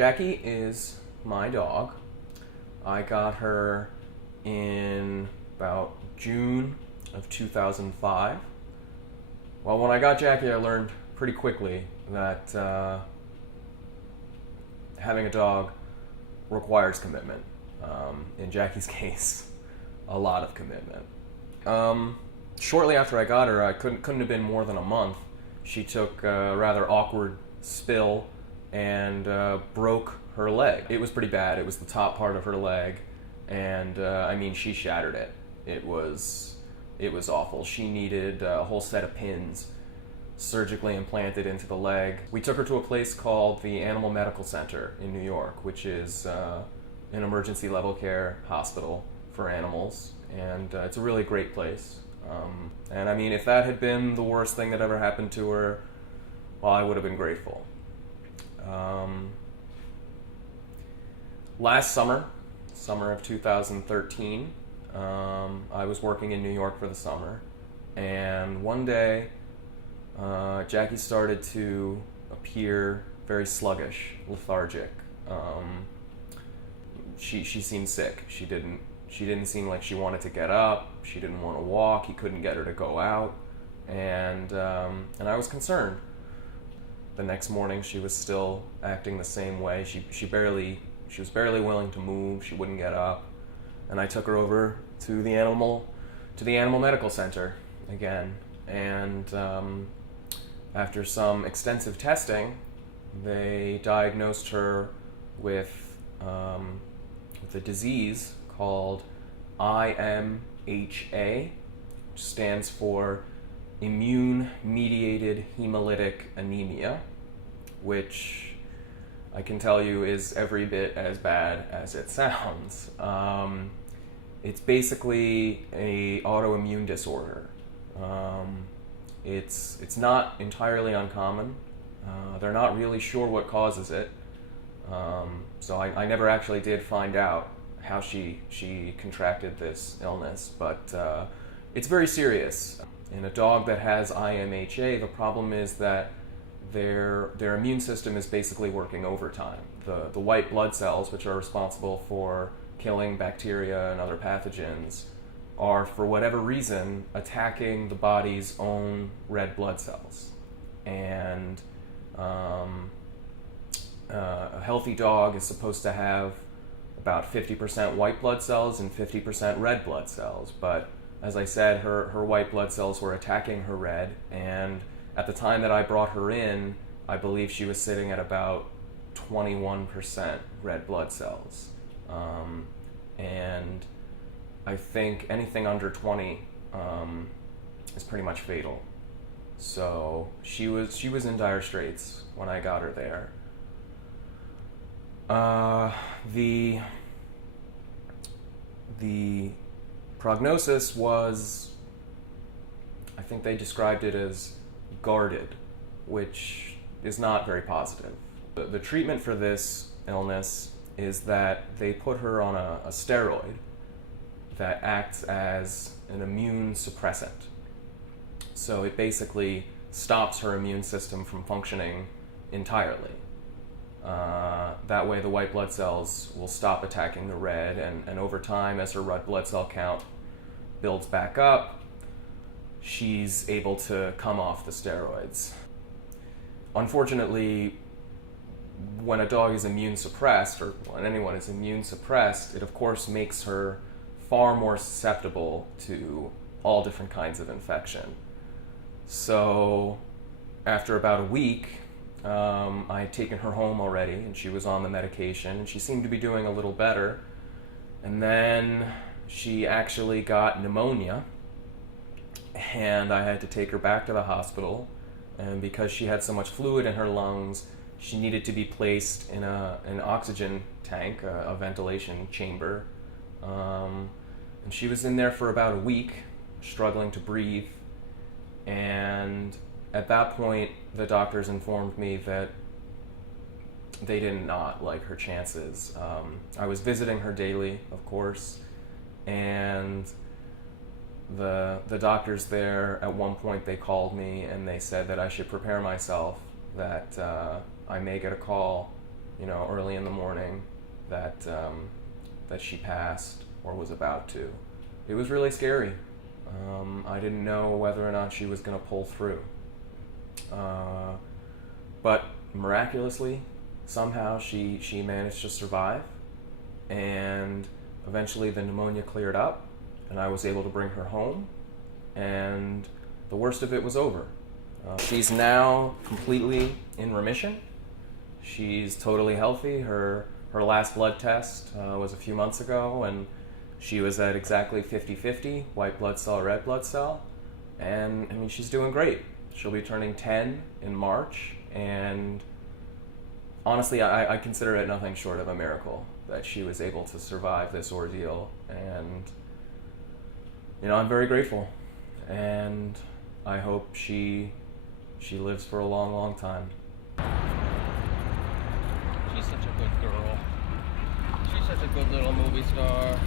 Jackie is my dog. I got her in about June of 2005. Well, when I got Jackie, I learned pretty quickly that having a dog requires commitment. In Jackie's case, a lot of commitment. Shortly after I got her, I couldn't have been more than a month. She took a rather awkward spill and broke her leg. It was pretty bad. It was the top part of her leg, and she shattered it. It was awful. She needed a whole set of pins surgically implanted into the leg. We took her to a place called the Animal Medical Center in New York, which is an emergency level care hospital for animals, and it's a really great place. If that had been the worst thing that ever happened to her, well, I would have been grateful. Last summer of 2013, I was working in New York for the summer, and one day Jackie started to appear very sluggish, lethargic. She seemed sick. She didn't seem like she wanted to get up. She didn't want to walk. He couldn't get her to go out, and I was concerned. The next morning, she was still acting the same way. She was barely willing to move. She wouldn't get up, and I took her over to the animal medical center again. And after some extensive testing, they diagnosed her with a disease called IMHA, which stands for immune-mediated hemolytic anemia, which I can tell you is every bit as bad as it sounds. It's basically an autoimmune disorder. It's not entirely uncommon. They're not really sure what causes it. So I never actually did find out how she contracted this illness, but it's very serious. In a dog that has IMHA, the problem is that their immune system is basically working overtime. The white blood cells, which are responsible for killing bacteria and other pathogens, are, for whatever reason, attacking the body's own red blood cells. And a healthy dog is supposed to have about 50% white blood cells and 50% red blood cells. But as I said, her white blood cells were attacking her red, and at the time that I brought her in, I believe she was sitting at about 21% red blood cells. And I think anything under 20 is pretty much fatal. So she was in dire straits when I got her there. The prognosis was, I think they described it as guarded, which is not very positive. The treatment for this illness is that they put her on a steroid that acts as an immune suppressant. So it basically stops her immune system from functioning entirely. That way the white blood cells will stop attacking the red, and over time, as her red blood cell count builds back up, she's able to come off the steroids. Unfortunately, when a dog is immune suppressed, or when anyone is immune suppressed, it of course makes her far more susceptible to all different kinds of infection. So after about a week, I had taken her home already, and she was on the medication, and she seemed to be doing a little better. And then she actually got pneumonia, and I had to take her back to the hospital. And because she had so much fluid in her lungs, she needed to be placed in an oxygen tank, a ventilation chamber. And she was in there for about a week, struggling to breathe. And at that point, the doctors informed me that they did not like her chances. I was visiting her daily, of course, and the doctors there, at one point, they called me and they said that I should prepare myself, that I may get a call early in the morning that that she passed or was about to. It was really scary. I didn't know whether or not she was going to pull through. But miraculously, somehow she managed to survive, and eventually the pneumonia cleared up, and I was able to bring her home, and the worst of it was over. She's now completely in remission. She's totally healthy. Her last blood test was a few months ago, and she was at exactly 50-50, white blood cell, red blood cell. And I mean, she's doing great. She'll be turning 10 in March, and honestly, I consider it nothing short of a miracle that she was able to survive this ordeal. And I'm very grateful, and I hope she lives for a long, long time. She's such a good girl. She's such a good little movie star.